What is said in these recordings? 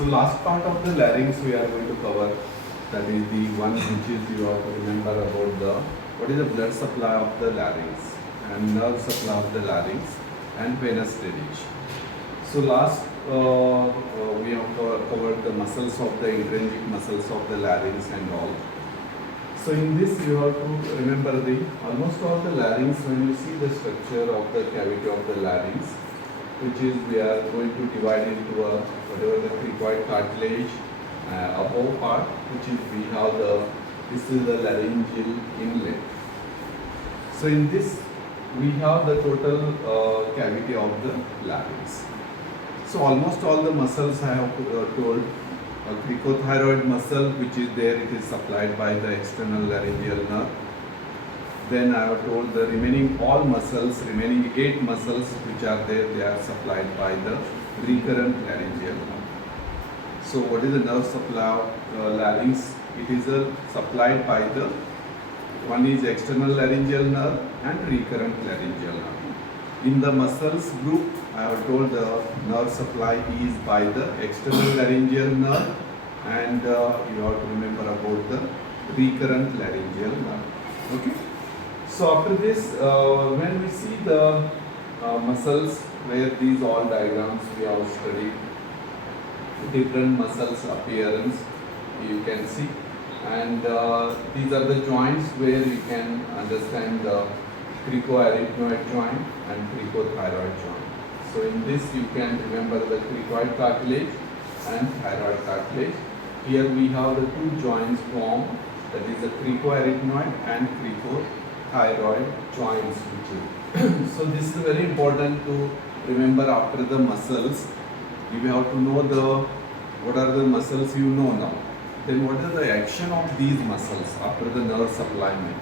So last part of the larynx we are going to cover, that is the one which is you have to remember about the what is the blood supply of the larynx and nerve supply of the larynx and venous drainage. So last we have covered the muscles of the intrinsic muscles of the larynx and all. So in this you have to remember the almost all the larynx, when you see the structure of the cavity of the larynx, which is we are going to divide into a whatever the cricoid cartilage above part, which is we have this is the laryngeal inlet. So in this we have the total cavity of the larynx. So almost all the muscles I have told. A cricothyroid muscle which is there, it is supplied by the external laryngeal nerve. Then I have told the remaining all muscles, remaining 8 muscles which are there, they are supplied by the recurrent laryngeal nerve. So what is the nerve supply of larynx? It is supplied by the one is external laryngeal nerve and recurrent laryngeal nerve. In the muscles group, I have told the nerve supply is by the external laryngeal nerve, and you have to remember about the recurrent laryngeal nerve. Okay. So after this, when we see the muscles where these all diagrams we have studied, different muscles appearance you can see, and these are the joints where you can understand the cricoarytenoid joint and cricothyroid joint. So in this you can remember the cricoid cartilage and thyroid cartilage. Here we have the two joints formed, that is the cricoarytenoid and cricothyroid joints. So this is very important to remember after the muscles. You have to know what are the muscles you know now. Then what is the action of these muscles after the nerve supplement.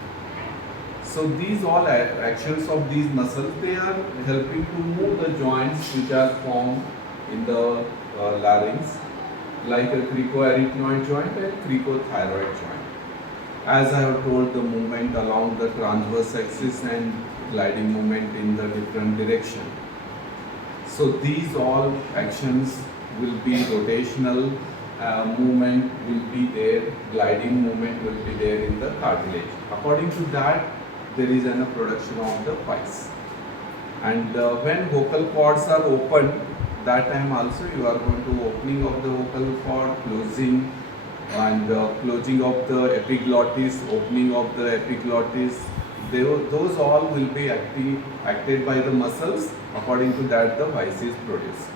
So these all actions of these muscles, they are helping to move the joints which are formed in the larynx, like a cricoarytenoid joint and cricothyroid joint. As I have told, the movement along the transverse axis and gliding movement in the different direction. So these all actions will be rotational movement will be there, gliding movement will be there in the cartilage. According to that, there is a production of the voice. And when vocal cords are open, that time also you are going to opening of the vocal cord, closing, and closing of the epiglottis, opening of the epiglottis. Those all will be acted by the muscles. According to that, the voice is produced.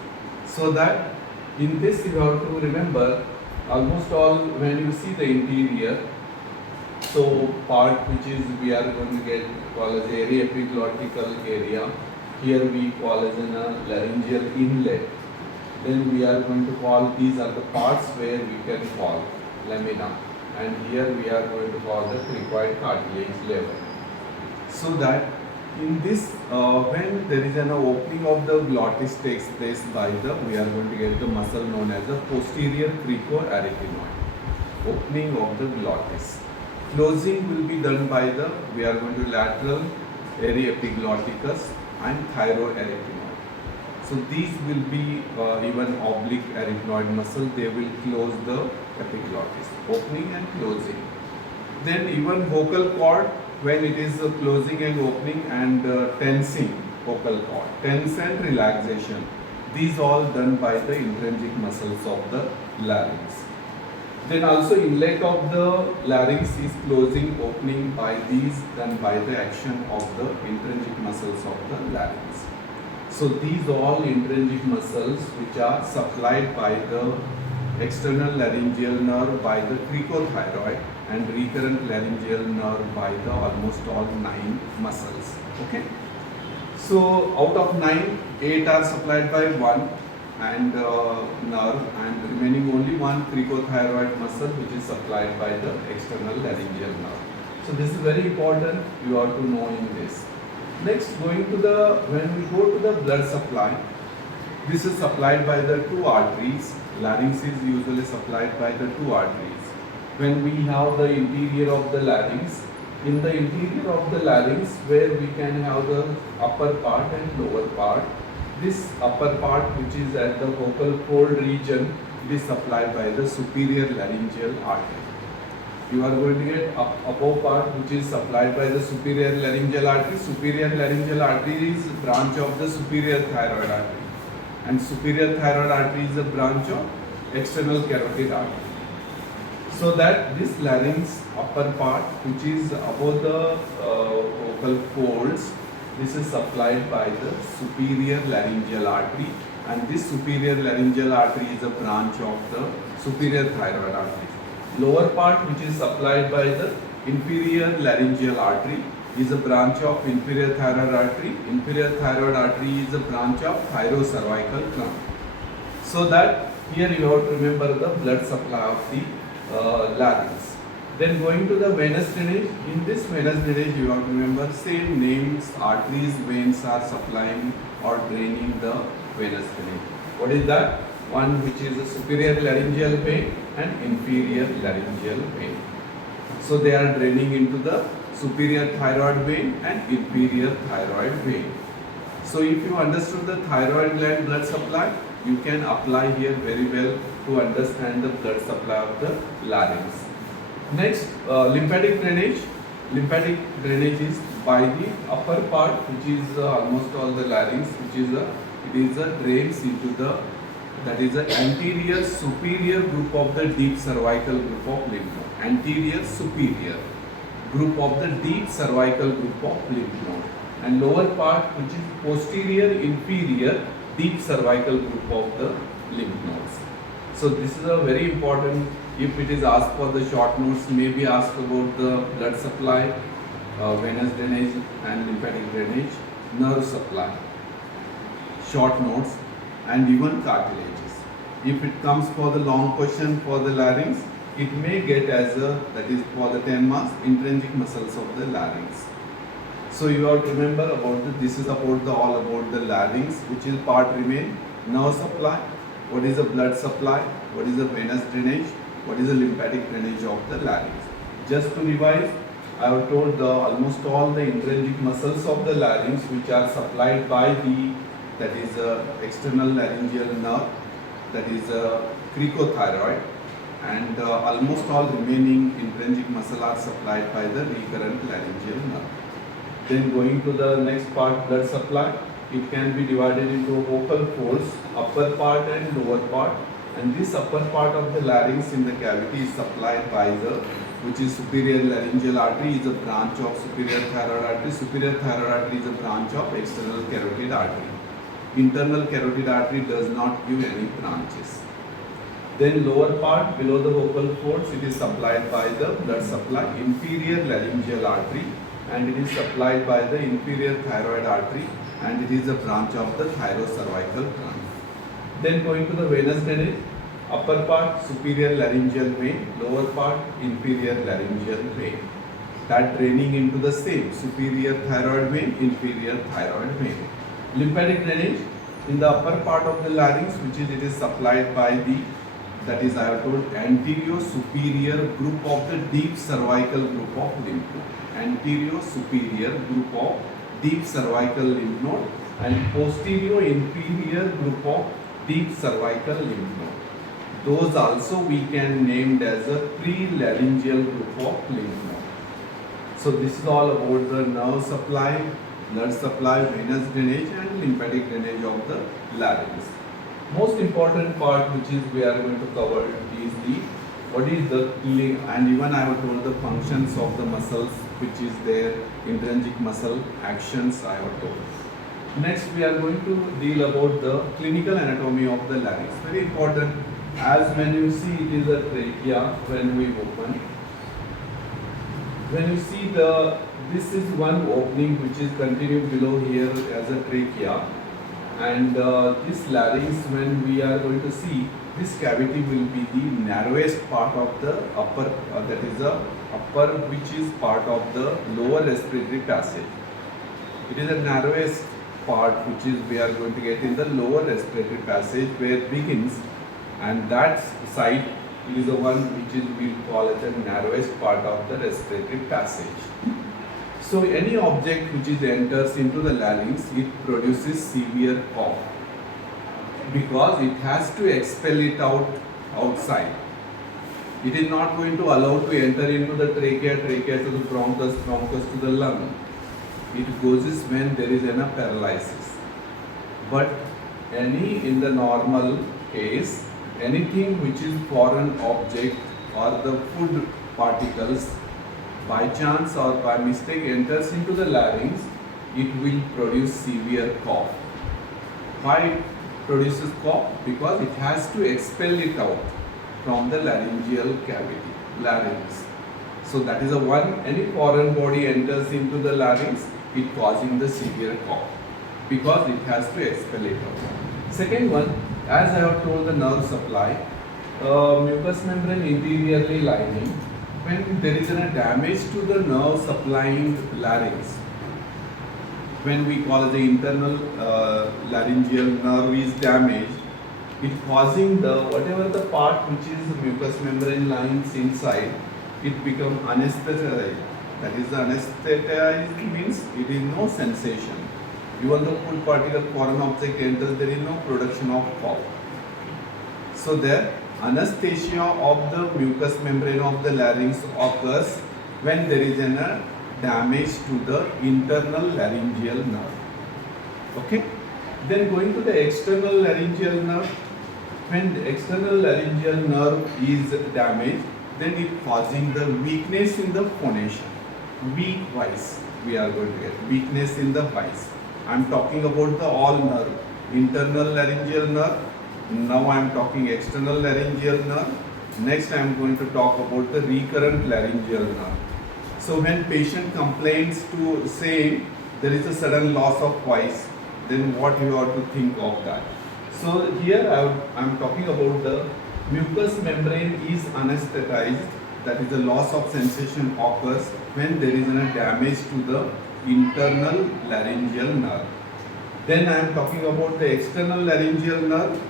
So that in this you have to remember almost all when you see the interior. So part which is we are going to get called as ariepiglottical area. Here we call as a laryngeal inlet. Then we are going to call, these are the parts where we can call lamina. And here we are going to call the cricoid cartilage level. So that in this, when there is an opening of the glottis takes place by the, we are going to get the muscle known as the posterior cricoarytenoid. Opening of the glottis. Closing will be done by the, we are going to lateral ariepiglotticus and thyroarytenoid. So these will be even oblique arytenoid muscle, they will close the epiglottis, opening and closing. Then even vocal cord, when it is closing and opening and tensing vocal cord, tense and relaxation, these all done by the intrinsic muscles of the larynx. Then also inlet of the larynx is closing, opening by these done by the action of the intrinsic muscles of the larynx. So these all intrinsic muscles which are supplied by the external laryngeal nerve by the cricothyroid and recurrent laryngeal nerve by the almost all 9 muscles. Okay. So out of 9, 8 are supplied by one and nerve, and remaining only one cricothyroid muscle which is supplied by the external laryngeal nerve. So this is very important, you have to know in this. Next, going to the, when we go to the blood supply, this is supplied by the 2 arteries. Larynx is usually supplied by the 2 arteries. When we have the interior of the larynx, in the interior of the larynx where we can have the upper part and lower part, this upper part which is at the vocal fold region, it is supplied by the superior laryngeal artery. You are going to get above part which is supplied by the superior laryngeal artery. Superior laryngeal artery is a branch of the superior thyroid artery, and superior thyroid artery is a branch of external carotid artery. So that this larynx upper part which is above the vocal folds, this is supplied by the superior laryngeal artery, and this superior laryngeal artery is a branch of the superior thyroid artery. Lower part which is supplied by the inferior laryngeal artery is a branch of inferior thyroid artery. Inferior thyroid artery is a branch of thyrocervical trunk. So that here you have to remember the blood supply of the larynx. Then going to the venous drainage. In this venous drainage you have to remember same names, arteries, veins are supplying or draining the venous drainage. What is that? One which is a superior laryngeal vein and inferior laryngeal vein. So they are draining into the superior thyroid vein and inferior thyroid vein. So if you understood the thyroid gland blood supply, you can apply here very well to understand the blood supply of the larynx. Next, lymphatic drainage. Lymphatic drainage is by the upper part, which is almost all the larynx, which is a drains into the, that is the anterior superior group of the deep cervical group of lymph node. Anterior superior group of the deep cervical group of lymph node, and lower part which is posterior inferior deep cervical group of the lymph nodes. So this is a very important. If it is asked for the short notes, maybe asked about the blood supply, venous drainage and lymphatic drainage, nerve supply, short notes, and even cartilages. If it comes for the long question for the larynx, it may get as a, that is for the 10 marks, intrinsic muscles of the larynx. So you have to remember about the, this is about the all about the larynx, which is part remain, nerve supply, what is the blood supply, what is the venous drainage, what is the lymphatic drainage of the larynx. Just to revise, I have told the almost all the intrinsic muscles of the larynx which are supplied by the, that is external laryngeal nerve, that is cricothyroid, and almost all remaining intrinsic muscle are supplied by the recurrent laryngeal nerve. Then going to the next part, blood supply, it can be divided into vocal folds, upper part and lower part, and this upper part of the larynx in the cavity is supplied by the, which is superior laryngeal artery, is a branch of superior thyroid artery. Superior thyroid artery is a branch of external carotid artery. Internal carotid artery does not give any branches. Then lower part below the vocal folds, it is supplied by the blood supply, inferior laryngeal artery, and it is supplied by the inferior thyroid artery, and it is a branch of the thyrocervical trunk. Then going to the venous drainage, upper part superior laryngeal vein, lower part inferior laryngeal vein. That draining into the same superior thyroid vein, inferior thyroid vein. Lymphatic drainage in the upper part of the larynx, which is it is supplied by the, that is I have told, anterior superior group of the deep cervical group of lymph node. Anterior superior group of deep cervical lymph node and posterior inferior group of deep cervical lymph node. Those also we can named as a pre-laryngeal group of lymph node. So this is all about the nerve supply, blood supply, venous drainage and lymphatic drainage of the larynx. Most important part which is we are going to cover is the, what is the, and even I have told the functions of the muscles which is their intrinsic muscle actions I have told. Next we are going to deal about the clinical anatomy of the larynx. Very important, as when you see it is a trachea when we open. When you see the, this is one opening which is continued below here as a trachea, and this larynx, when we are going to see, this cavity will be the narrowest part of the upper, that is the upper, which is part of the lower respiratory passage. It is the narrowest part which is we are going to get in the lower respiratory passage where it begins, and that side is the one which is we call it the narrowest part of the respiratory passage. So any object which is enters into the larynx, it produces severe cough because it has to expel it outside. It is not going to allow to enter into the trachea to the bronchus to the lung. It goes when there is a paralysis. But in the normal case, anything which is foreign object or the food particles by chance or by mistake enters into the larynx, it will produce severe cough. Why it produces cough? Because it has to expel it out from the laryngeal cavity, larynx. So that is the one, any foreign body enters into the larynx, it causing the severe cough because it has to expel it out. Second one, as I have told, the nerve supply, mucous membrane interiorly lining, when there is a damage to the nerve supplying larynx, when we call the internal laryngeal nerve is damaged, it causing the whatever the part which is mucous membrane lines inside, it become anesthetized. That is, the anesthetized means it is no sensation. Even the food particle foreign object enters, there is no production of cough. So there, anesthesia of the mucous membrane of the larynx occurs when there is a damage to the internal laryngeal nerve. Okay. Then going to the external laryngeal nerve, when the external laryngeal nerve is damaged, then it causing the weakness in the phonation. Weak voice we are going to get, weakness in the voice. I am talking about the all nerve, internal laryngeal nerve. Now I am talking external laryngeal nerve. Next I am going to talk about the recurrent laryngeal nerve. So when patient complains to say there is a sudden loss of voice, then what you have to think of that? So here I am talking about the mucous membrane is anesthetized, that is the loss of sensation occurs when there is a damage to the internal laryngeal nerve. Then I am talking about the external laryngeal nerve.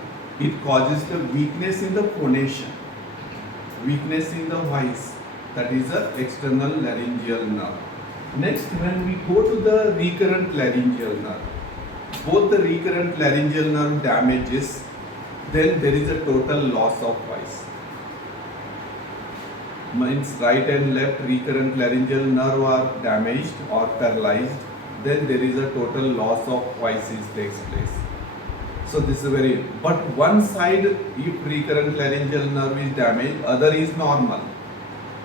It causes the weakness in the phonation, weakness in the voice, that is the external laryngeal nerve. Next, when we go to the recurrent laryngeal nerve, both the recurrent laryngeal nerve damages, then there is a total loss of voice. Means right and left recurrent laryngeal nerve are damaged or paralyzed, then there is a total loss of voice takes place. So this is very, but one side, if recurrent laryngeal nerve is damaged, other is normal.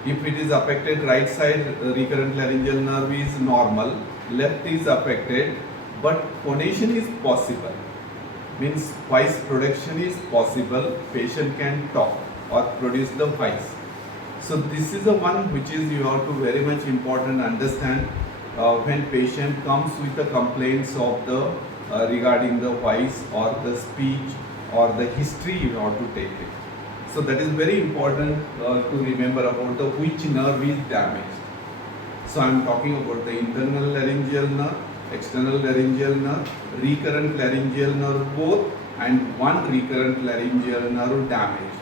If it is affected, right side recurrent laryngeal nerve is normal, left is affected, but phonation is possible. Means voice production is possible, patient can talk or produce the voice. So this is the one which is you have to very much important understand when patient comes with the complaints of the regarding the voice or the speech or the history, you have to take it. So that is very important to remember about the which nerve is damaged. So I am talking about the internal laryngeal nerve, external laryngeal nerve, recurrent laryngeal nerve both, and one recurrent laryngeal nerve damage.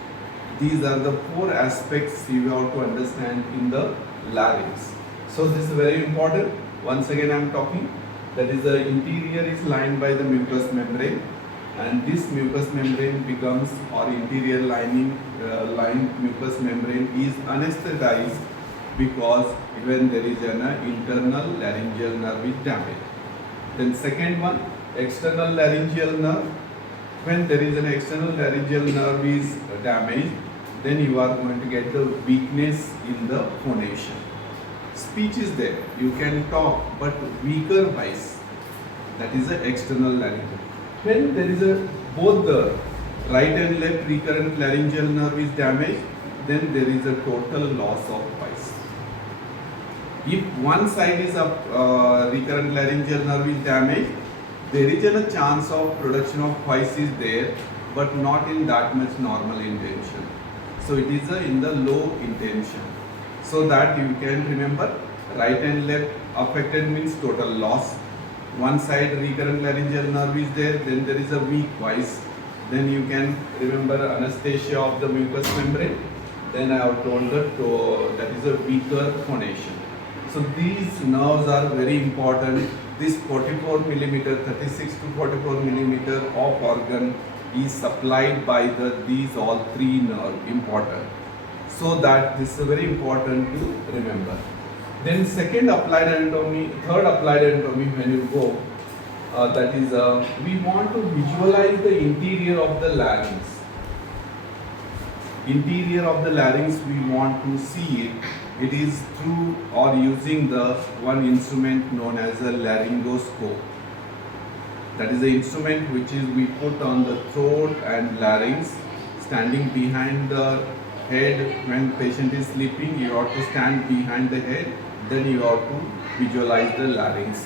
These are the four aspects you have to understand in the larynx. So this is very important. Once again I am talking, that is the interior is lined by the mucous membrane, and this mucous membrane becomes, or interior lining lined mucous membrane is anesthetized because when there is an internal laryngeal nerve is damaged. Then second one, external laryngeal nerve. When there is an external laryngeal nerve is damaged, then you are going to get the weakness in the phonation. Speech is there, you can talk, but weaker voice, that is the external laryngeal. When there is a both the right and left recurrent laryngeal nerve is damaged, then there is a total loss of voice. If one side is a recurrent laryngeal nerve is damaged, there is a chance of production of voice is there, but not in that much normal intention. So it is in the low intention. So that you can remember, right and left affected means total loss. One side recurrent laryngeal nerve is there, then there is a weak voice. Then you can remember anesthesia of the mucous membrane. Then I have told that is a weaker phonation. So these nerves are very important. This 44 millimeter, 36 to 44 millimeter of organ is supplied by these all three nerves, important. So that this is very important to remember. Then second applied anatomy, third applied anatomy when you go, that is we want to visualize the interior of the larynx. Interior of the larynx we want to see it. It is through or using the one instrument known as a laryngoscope. That is the instrument which is we put on the throat and larynx, standing behind the head. When patient is sleeping, you have to stand behind the head, then you have to visualize the larynx.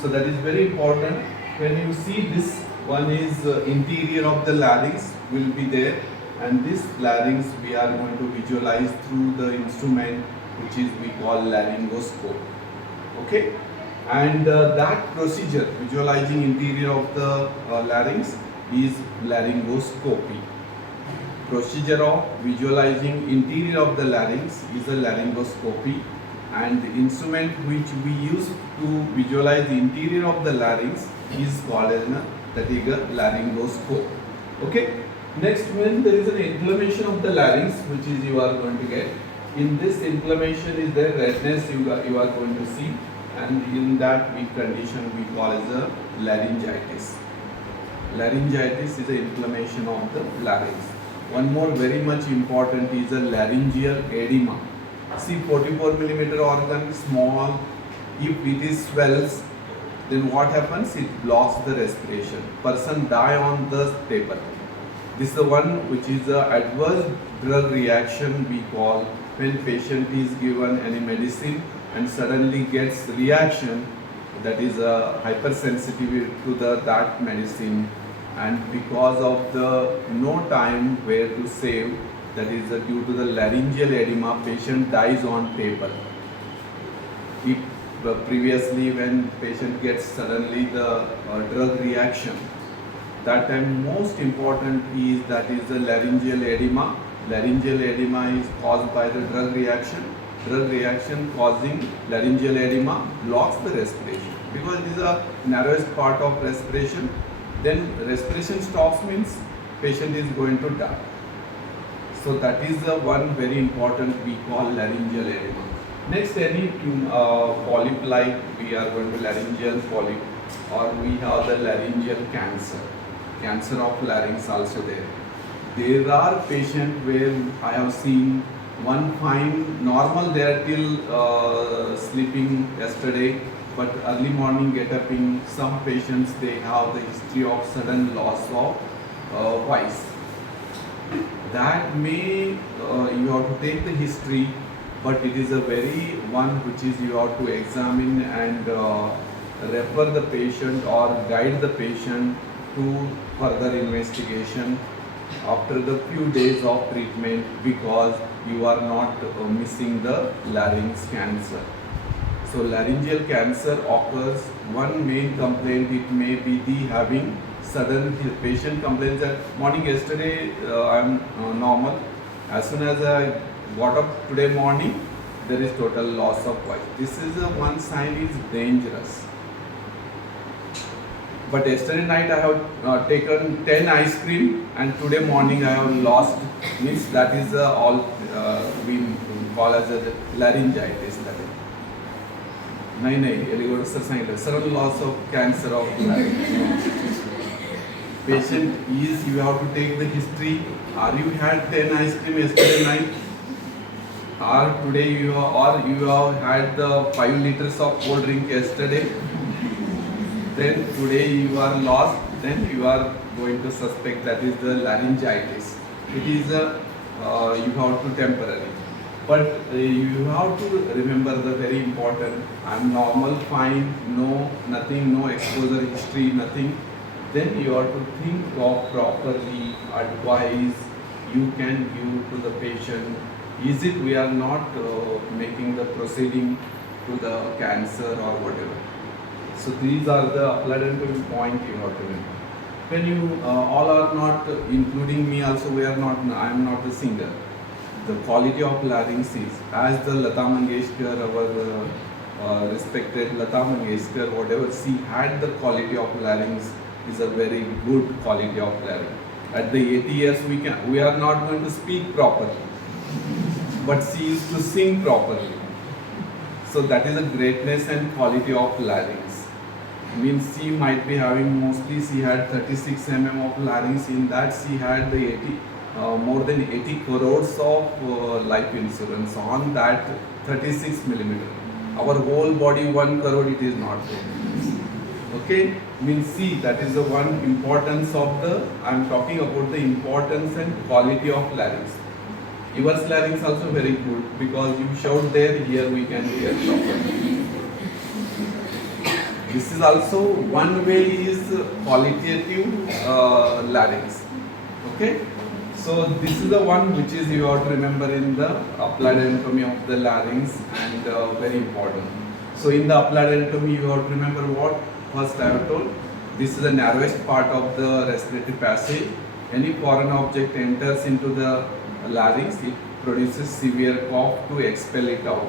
So that is very important. When you see this one is interior of the larynx will be there, and this larynx we are going to visualize through the instrument which is we call laryngoscope. Okay, and that procedure visualizing interior of the larynx is laryngoscopy. Procedure of visualizing interior of the larynx is a laryngoscopy, and the instrument which we use to visualize the interior of the larynx is called as a laryngoscope. Okay. Next, when there is an inflammation of the larynx, which is you are going to get, in this inflammation is there redness you are going to see, and in that condition we call as a laryngitis. Laryngitis is the inflammation of the larynx. One more very much important is a laryngeal edema. See, 44 millimeter organ, small. If it is swells, then what happens? It blocks the respiration. Person die on the table. This is the one which is the adverse drug reaction we call when patient is given any medicine and suddenly gets reaction, that is a hypersensitivity to that medicine, and because of the no time where to save, that is due to the laryngeal edema, patient dies on table. If previously when patient gets suddenly the drug reaction, that time most important is that is the laryngeal edema. Laryngeal edema is caused by the drug reaction. Drug reaction causing laryngeal edema blocks the respiration, because it is the narrowest part of respiration. Then respiration stops means patient is going to die. So that is the one very important we call laryngeal edema. Next, any polyp like we are going to laryngeal polyp, or we have the laryngeal cancer. Cancer of larynx also there. There are patients where I have seen one fine normal they are till sleeping yesterday, but early morning get up in some patients they have the history of sudden loss of voice. That may you have to take the history, but it is a very one which is you have to examine and refer the patient or guide the patient to further investigation after the few days of treatment, because you are not missing the larynx cancer. So laryngeal cancer occurs, one main complaint it may be the having sudden patient complains that morning yesterday I am normal, as soon as I got up today morning there is total loss of voice. This is one sign is dangerous. But yesterday night I have taken 10 ice cream and today morning I have lost, means that is all we call as a laryngitis. नहीं Yaligouda sir सांगितलं sudden loss of cancer of larynx. Patient is, you have to take the history. Are you had 10 ice cream yesterday night? Or today you have had the 5 liters of cold drink yesterday? Then today you are lost, then you are going to suspect that is the laryngitis. It is you have to temporary. But you have to remember the very important, I am normal, fine, no, nothing, no exposure history, nothing. Then you have to think of properly, advise you can give to the patient. Is it we are not making the proceeding to the cancer or whatever. So these are the applied anatomy point you have to remember. When you all are not, including me also, we are not, I am not a singer. The quality of larynx is, as the Lata Mangeshkar, our respected Lata Mangeshkar, whatever she had, the quality of larynx is a very good quality of larynx. At the 80 years we are not going to speak properly, but she used to sing properly. So that is a greatness and quality of larynx. Means she might be having, mostly she had 36 mm of larynx. In that she had the more than 80 crores of life insurance on that 36 millimeter. Our whole body 1 crore, it is not there. Okay, means see, that is the one importance of the, I am talking about the importance and quality of larynx. Yours larynx also very good, because you showed there, here we can hear properly. This is also one way is qualitative larynx. Okay, so this is the one which is you have to remember in the applied anatomy of the larynx, and very important. So in the applied anatomy you have to remember what first I have told. This is the narrowest part of the respiratory passage. Any foreign object enters into the larynx, it produces severe cough to expel it out.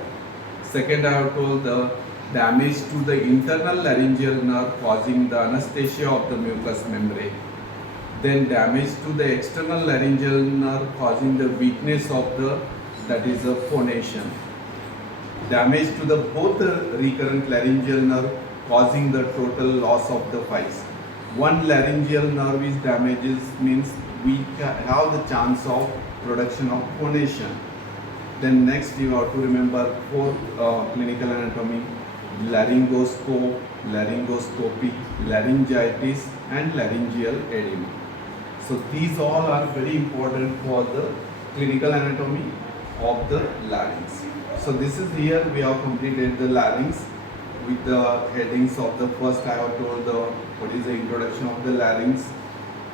Second, I have told the damage to the internal laryngeal nerve causing the anesthesia of the mucous membrane. Then damage to the external laryngeal nerve causing the weakness of the, that is the phonation. Damage to the both recurrent laryngeal nerve causing the total loss of the voice. One laryngeal nerve is damaged means we have the chance of production of phonation. Then next you have to remember fourth clinical anatomy: laryngoscope, laryngoscopy, laryngitis and laryngeal edema. So these all are very important for the clinical anatomy of the larynx. So this is, here we have completed the larynx with the headings of the first I have told the what is the introduction of the larynx,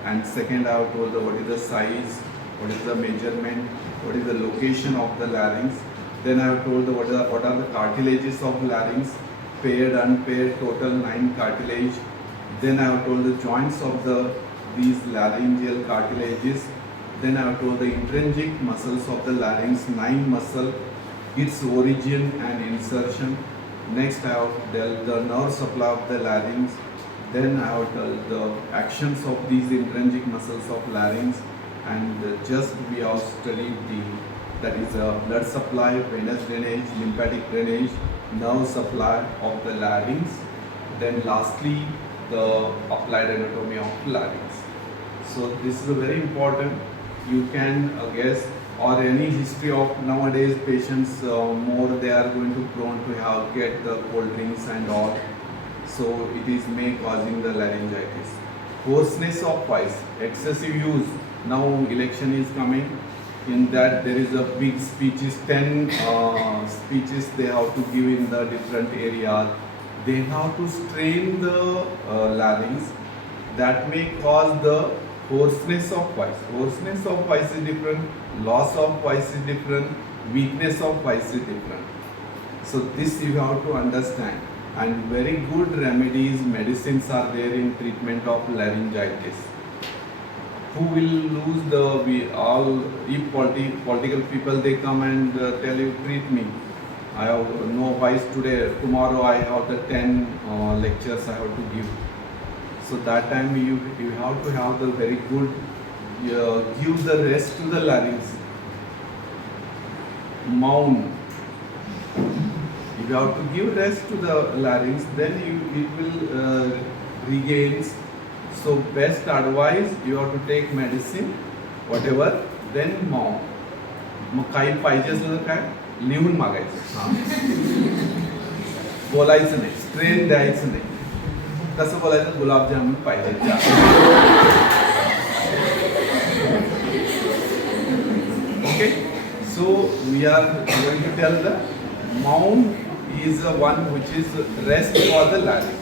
and second I have told the what is the size, what is the measurement, what is the location of the larynx. Then I have told the what are the cartilages of larynx, paired, unpaired, total 9 cartilage. Then I have told the joints of these laryngeal cartilages. Then I have told the intrinsic muscles of the larynx, 9 muscle, its origin and insertion. Next I have dealt the nerve supply of the larynx. Then I have dealt the actions of these intrinsic muscles of larynx, and just we have studied that is blood supply, venous drainage, lymphatic drainage, nerve supply of the larynx. Then lastly the applied anatomy of larynx. So this is a very important. You can guess, or any history of nowadays patients, more they are going to prone to have get the cold drinks and all. So it is may causing the laryngitis. Hoarseness of voice, excessive use. Now election is coming. In that there is a big speeches, 10 speeches they have to give in the different areas. They have to strain the larynx. That may cause the hoarseness of voice. Hoarseness of voice is different, loss of voice is different, weakness of voice is different. So this you have to understand. And very good remedies, medicines are there in treatment of laryngitis. Who will lose the, we all, if political people they come and tell you treat me, I have no voice today, tomorrow I have the 10 lectures I have to give. So that time you have to have the very good, give the rest to the larynx. Mound. If you have to give rest to the larynx, then it will regains. So best advice, you have to take medicine, whatever, then mound. मग काही पाहिजे असलं तर काय लिहून मागायचं, बोलायचं नाही, strain द्यायचं नाही. कसं बोलायचं, गुलाबजामुन पाहिजे. Okay, so we are going to tell the mound is the one which is rest for the larynx.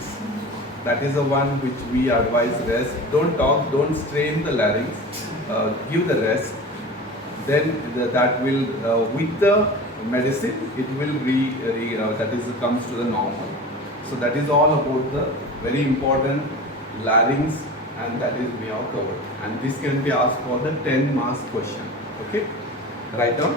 That is the one which we advise rest. Don't talk, don't strain the larynx, give the rest. Then that will, with the medicine, it will that is comes to the normal. So that is all about the very important larynx, and that is we have covered. And this can be asked for the 10 marks question. Okay, write down.